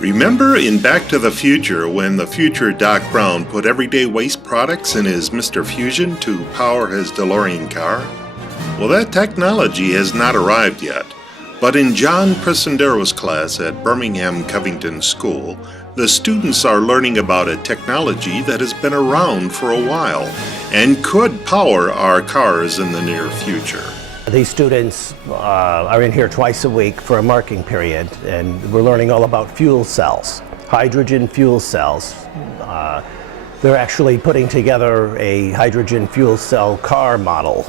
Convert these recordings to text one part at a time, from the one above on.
Remember in Back to the Future when the future Doc Brown put everyday waste products in his Mr. Fusion to power his DeLorean car? Well, that technology has not arrived yet, but in John Presendero's class at Birmingham Covington School, the students are learning about a technology that has been around for a while and could power our cars in the near future. These students are in here twice a week for a marking period, and we're learning all about fuel cells, hydrogen fuel cells. They're actually putting together a hydrogen fuel cell car model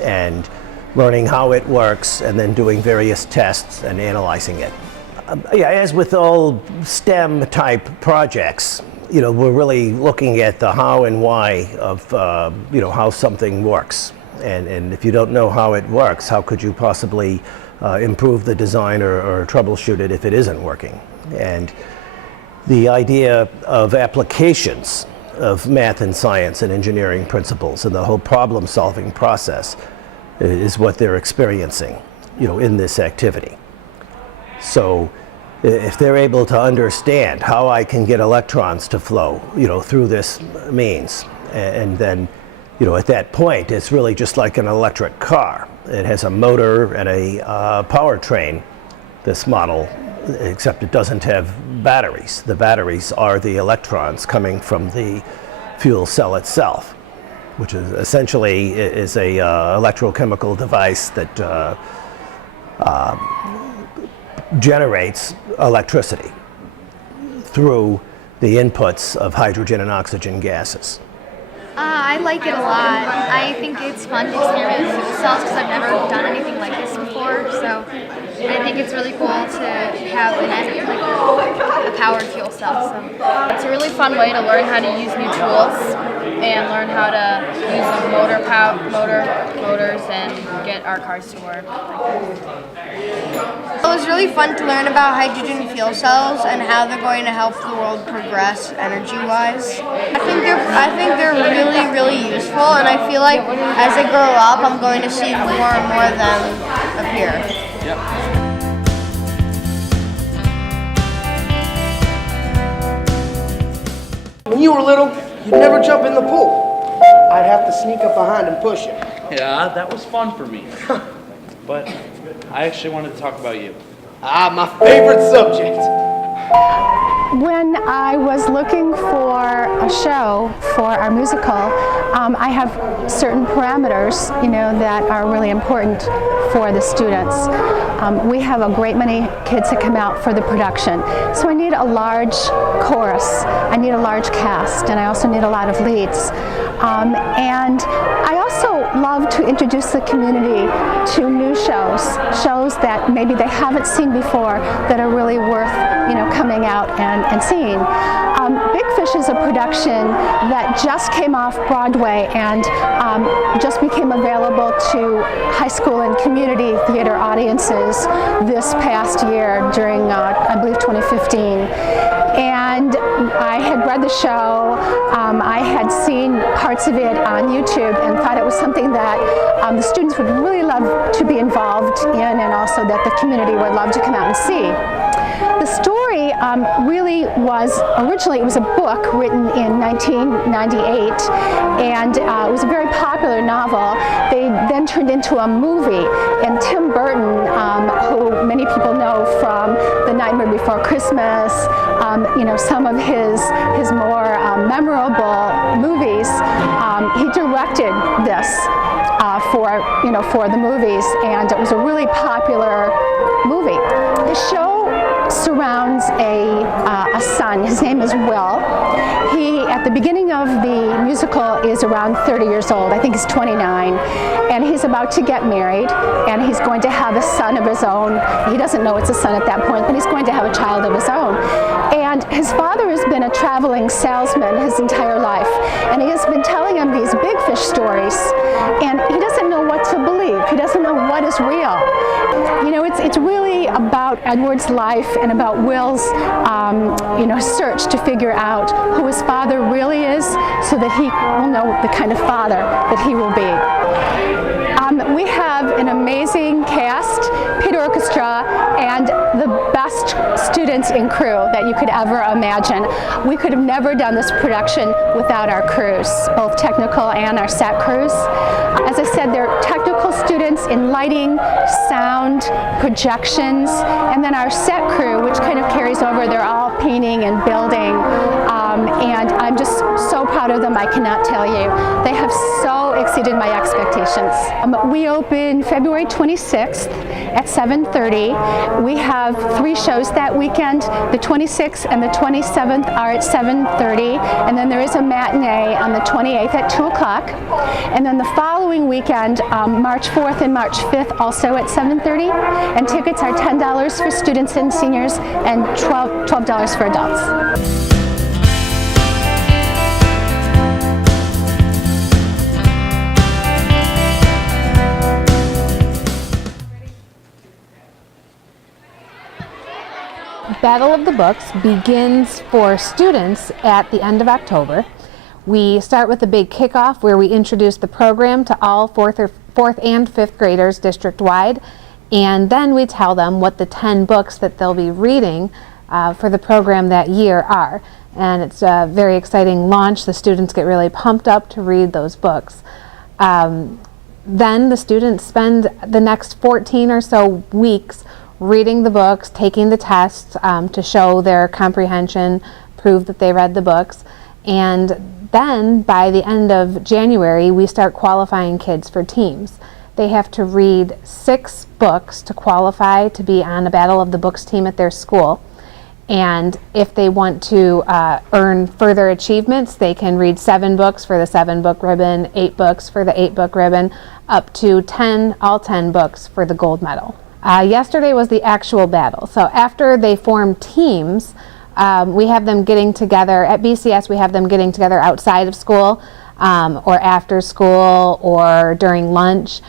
and learning how it works and then doing various tests and analyzing it. As with all STEM type projects, we're really looking at the how and why of how something works. And if you don't know how it works, how could you possibly improve the design or troubleshoot it if it isn't working? And the idea of applications of math and science and engineering principles and the whole problem-solving process is what they're experiencing, in this activity. So if they're able to understand how I can get electrons to flow, through this means, and then at that point, it's really just like an electric car. It has a motor and a powertrain, this model, except it doesn't have batteries. The batteries are the electrons coming from the fuel cell itself, which is essentially is a electrochemical device that generates electricity through the inputs of hydrogen and oxygen gases. I like it a lot. I think it's fun to experiment with fuel cells because I've never done anything like this before. So I think it's really cool to have a powered fuel cell. So it's a really fun way to learn how to use new tools and learn how to use motors and get our cars to work. It was really fun to learn about hydrogen fuel cells and how they're going to help the world progress energy-wise. I think they're really, really useful, and I feel like as I grow up, I'm going to see more and more of them appear. Yep. When you were little, you'd never jump in the pool. I'd have to sneak up behind and push you. Yeah, that was fun for me. But I actually wanted to talk about you. My favorite subject. When I was looking for a show for our musical, I have certain parameters, that are really important for the students. We have a great many kids that come out for the production, so I need a large chorus, I need a large cast, and I also need a lot of leads. And I also love to introduce the community to new shows that maybe they haven't seen before that are really worth, coming out and seeing. Big Fish is a production that just came off Broadway and just became available to high school and community theater audiences this past year during, I believe, 2015. And I had read the show, I had seen parts of it on YouTube and thought it was something that the students would really love to be involved in, and also that the community would love to come out and see. The story really was, originally it was a book written in 1998, and it was a very popular novel. They then turned into a movie, and Tim Burton, who many people know from The Nightmare Before Christmas, some of his more memorable movies, he directed this for the movies, and it was a really popular movie. The show surrounds a son. His name is Will. He, at the beginning of the musical, is around 30 years old. I think he's 29, and he's about to get married, and he's going to have a son of his own. He doesn't know it's a son at that point, but he's going to have a child of his own. And his father has been a traveling salesman his entire life, and he has been telling him these Big Fish stories, and he doesn't know what to believe. He doesn't know what is real. It's really about Edward's life and about Will's search to figure out who his father really is, so that he will know the kind of father that he will be. We have an amazing cast, pit orchestra, and the best students kids in crew that you could ever imagine. We could have never done this production without our crews, both technical and our set crews. As I said, they're technical students in lighting, sound, projections, and then our set crew, which kind of carries over, they're all painting and building, and I'm just so proud of them, I cannot tell you. They have so exceeded my expectations. We open February 26th at 7:30. We have 3 shows that weekend. The 26th and the 27th are at 7:30, and then there is a matinee on the 28th at 2 o'clock. And then the following weekend, March 4th and March 5th, also at 7:30. And tickets are $10 for students and seniors and $12 for adults. Battle of the Books begins for students at the end of October. We start with a big kickoff where we introduce the program to all 4th and 5th graders district-wide, and then we tell them what the 10 books that they'll be reading for the program that year are. And it's a very exciting launch. The students get really pumped up to read those books. Then the students spend the next 14 or so weeks reading the books, taking the tests to show their comprehension, prove that they read the books, and then by the end of January we start qualifying kids for teams. They have to read 6 books to qualify to be on a Battle of the Books team at their school, and if they want to earn further achievements, they can read 7 books for the 7-book ribbon, 8 books for the 8-book ribbon, up to all 10 books for the gold medal. Yesterday was the actual battle. So after they form teams, we have them getting together at BCS. We have them getting together outside of school, or after school, or during lunch,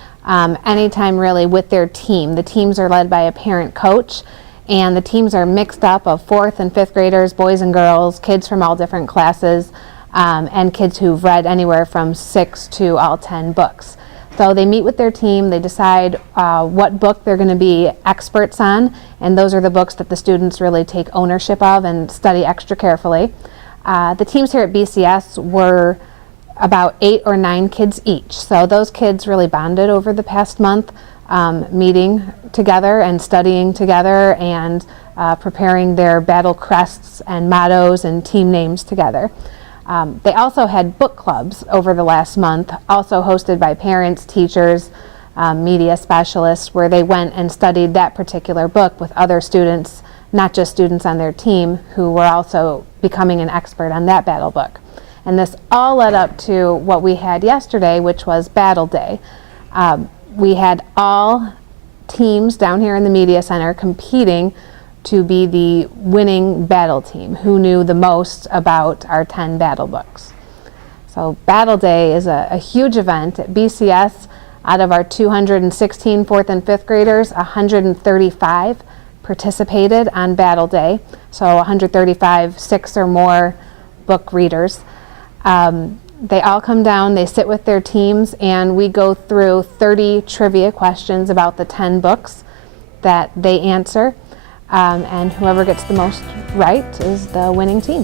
anytime really with their team. The teams are led by a parent coach, and the teams are mixed up of 4th and 5th graders, boys and girls, kids from all different classes, and kids who've read anywhere from 6 to all 10 books. So they meet with their team, they decide what book they're going to be experts on, and those are the books that the students really take ownership of and study extra carefully. The teams here at BCS were about 8 or 9 kids each, so those kids really bonded over the past month, meeting together and studying together and preparing their battle crests and mottos and team names together. They also had book clubs over the last month, also hosted by parents, teachers, media specialists, where they went and studied that particular book with other students, not just students on their team, who were also becoming an expert on that battle book. And this all led up to what we had yesterday, which was Battle Day. We had all teams down here in the Media Center competing to be the winning battle team, who knew the most about our 10 battle books. So Battle Day is a huge event at BCS. Out of our 216 4th and 5th graders, 135 participated on Battle Day, so 135 6 or more book readers. They all come down, they sit with their teams, and we go through 30 trivia questions about the 10 books that they answer. And whoever gets the most right is the winning team.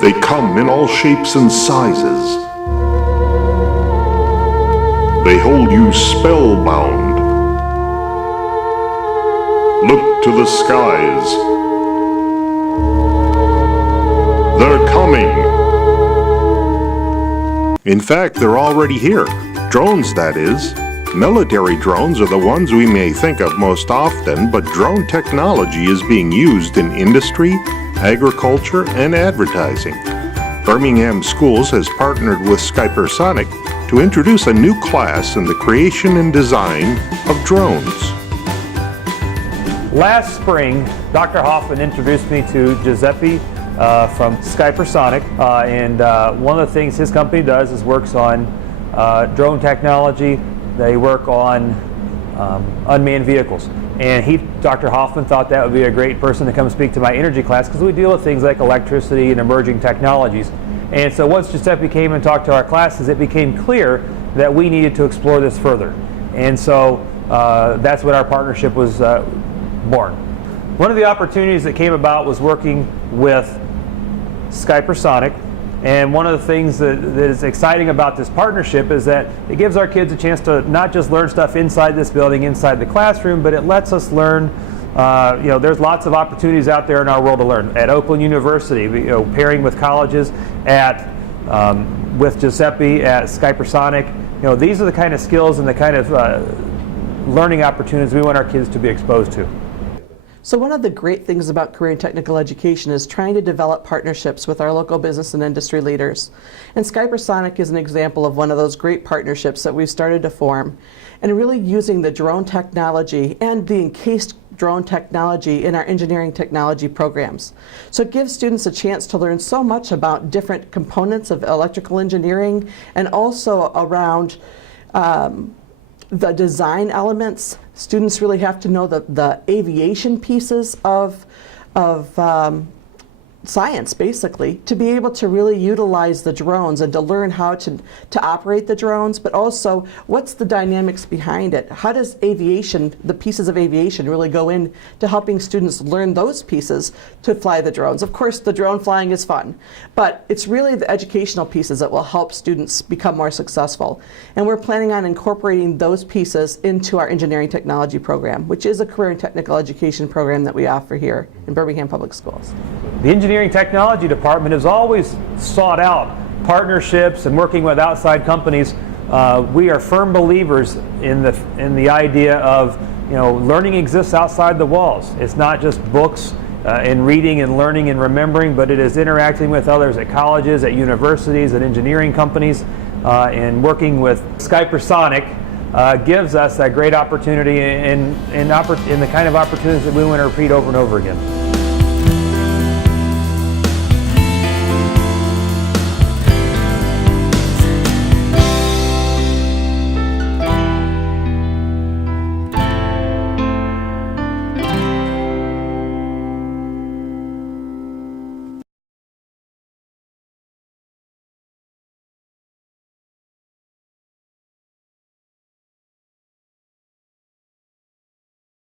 They come in all shapes and sizes. They hold you spellbound. Look to the skies. They're coming. In fact, they're already here. Drones, that is. Military drones are the ones we may think of most often, but drone technology is being used in industry, agriculture, and advertising. Birmingham Schools has partnered with Skypersonic to introduce a new class in the creation and design of drones. Last spring, Dr. Hoffman introduced me to Giuseppe from Skypersonic, and one of the things his company does is works on drone technology. They work on unmanned vehicles. And Dr. Hoffman thought that would be a great person to come speak to my energy class, because we deal with things like electricity and emerging technologies. And so once Giuseppe came and talked to our classes, it became clear that we needed to explore this further. And so that's when our partnership was born. One of the opportunities that came about was working with Skypersonic. And one of the things that is exciting about this partnership is that it gives our kids a chance to not just learn stuff inside this building, inside the classroom, but it lets us learn. There's lots of opportunities out there in our world to learn. At Oakland University, pairing with colleges, with Giuseppe at Skypersonic. These are the kind of skills and the kind of learning opportunities we want our kids to be exposed to. So one of the great things about career and technical education is trying to develop partnerships with our local business and industry leaders. And Skypersonic is an example of one of those great partnerships that we've started to form, and really using the drone technology and the encased drone technology in our engineering technology programs. So it gives students a chance to learn so much about different components of electrical engineering, and also around the design elements. Students really have to know the aviation pieces of science, basically, to be able to really utilize the drones and to learn how to operate the drones, but also what's the dynamics behind it. How does aviation, the pieces of aviation, really go in to helping students learn those pieces to fly the drones. Of course, the drone flying is fun, but it's really the educational pieces that will help students become more successful. And we're planning on incorporating those pieces into our engineering technology program, which is a career and technical education program that we offer here in Birmingham Public Schools. The engineering technology department has always sought out partnerships and working with outside companies. We are firm believers in the idea of learning exists outside the walls. It's not just books and reading and learning and remembering, but it is interacting with others at colleges, at universities, at engineering companies, and working with Skypersonic gives us that great opportunity and the kind of opportunities that we want to repeat over and over again.